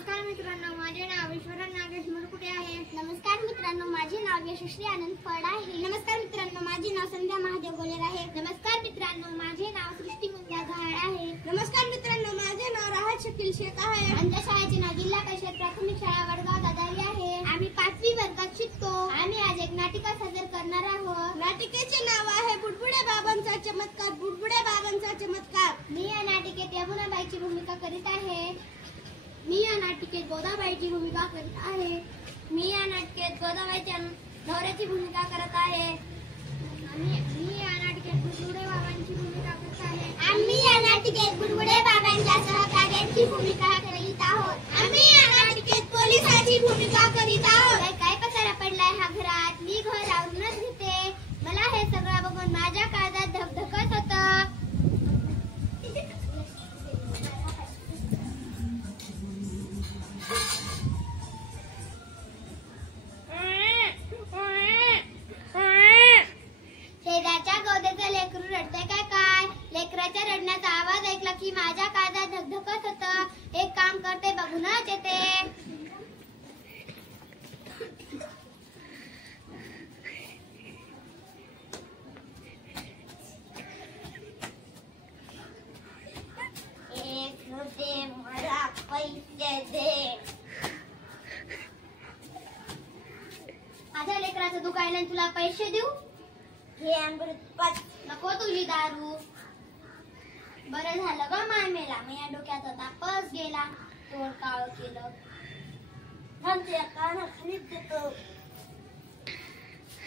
नमस्कार मित्रांनो, माझे नाव ईश्वरन नागेश मुरकुटे आहे. नमस्कार मित्रांनो, माझे नाव यशस्वी आनंद फड आहे. नमस्कार मित्रांनो, माझे नाव संध्या महादेव गोलेर आहे. नमस्कार मित्रांनो, माझे नाव सृष्टी मुंजा घाड आहे. नमस्कार मित्रांनो, माझे नाव राहत शकील शेख आहे. आमच्या शाळेचे नाव जिल्हा परिषद प्राथमिक शाळा वडगाव दादारी आहे. आम्ही 5वी वर्गात शिकतो. आम्ही आज एक नाटिका सादर करणार आहोत. नाटिकेचे नाव आहे बुडबुडे बाबांचा चमत्कार. बुडबुडे बाबांचा चमत्कार. मी या नाटिकेत यमुनाबाईची भूमिका करीत आहे. मी या नाटिकेत गोदाबाईची भूमिका करीत आहे. मी या नाटिकेत गोदाबाईच्या नवऱ्याची भूमिका करत आहे. मी या नाटिकेत बुडबुडे बाबांची भूमिका करत आहे. आम्ही या नाटिकेत बुडबुडे बाबांच्या सहकार्याची भूमिका करीत आहोत. आम्ही या नाटिकेत पोलिसाची भूमिका करीत आहोत. काय पसारा पडलाय हा घरात. मी घर आवरूनच घेते. मला हे सगळं बघून माझ्या काळजात धगधगत होतं. शेजारच्या गौदेचं लेकरू रडतंय काय. लेकराच्या रडण्याचा आवाज ऐकला की माझ्या काळजात धगधगत होतं. एक काम करते, बघूनच येते. एक होते मला पैसे दे. माझ्या लेकराचं दुकान आहे, तुला पैसे देऊ. हे अमृत नको तुझी दारू. बरं झालं ग मामेला. माझ्या डोक्याचा तापच गेला. तोड काळ केलं. थांबते कानाखालीच देतो.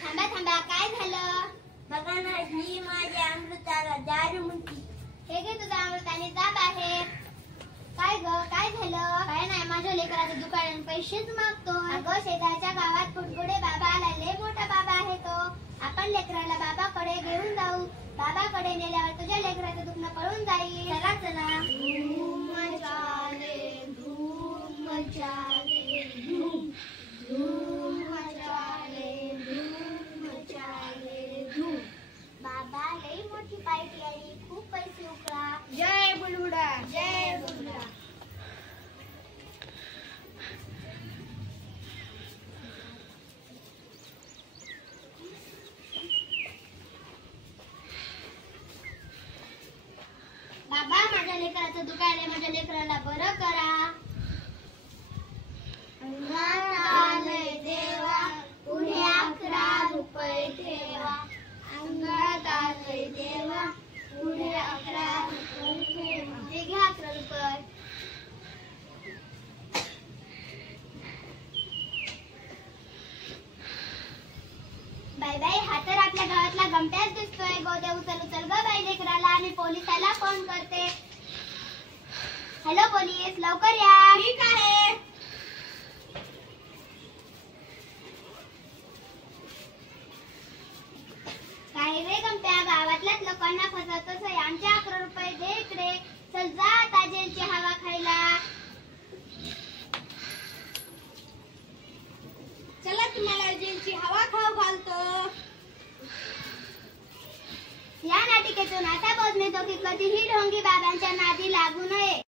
थांबा थांबा, काय झालं. बघा ना, ही माझ्या अमृताला दारू म्हणती. हे घे तुझा अमृत आणि जा बाहेर. काय ग, काय झालं. काय नाही, माझ्या लेकराचं दुकान पैसेच मागतो. अगं, शेजारच्या गावात बुडबुडे बाबा आला. लय मोठा बाबा आहे तो. आपण लेकराला बाबाकडे घेऊन जाऊ. बाबाकडे नेल्यावर तुझ्या लेकराचं दुखणं पळून जाईल. चला चला. धूम मचाले, धूम मचाले, धूम धूम मचाले, धूम मचाले, धूम. बाबा लई मोठी पार्टी आली. खूप पैसे उकळा. जय बुडबुडा. जय बुडबुडा. बाबा, माझ्या लेकराचं दुकान आहे. माझ्या लेकराला बरं करा. अंगात आलंय देवा, पुढे 11 रुपये ठेवा. अंगात आलंय देवा, पुढे 11 रुपये ठेवा. ते घ्या 11 रुपये. Bye bye. हा तर आपल्या गावातला गमट्याच दिसतोय. गोद्या उचल उचल ग बाई लेकराला. आणि पोलिसाला फोन करते. हॅलो पोलीस, लवकर या. ठीक आहे. काय रे गमट्या, गावातल्याच लोकांना फसवतोस. आमचे 11 रुपये दे इकडे. चल जा आता जेलची हवा खायला. चला, तुम्हाला जेलची हवा खाऊ घालतो. या नाटिकेतून असा बोध मिळतो की कधीही ढोंगी बाबांच्या नादी लागू नये.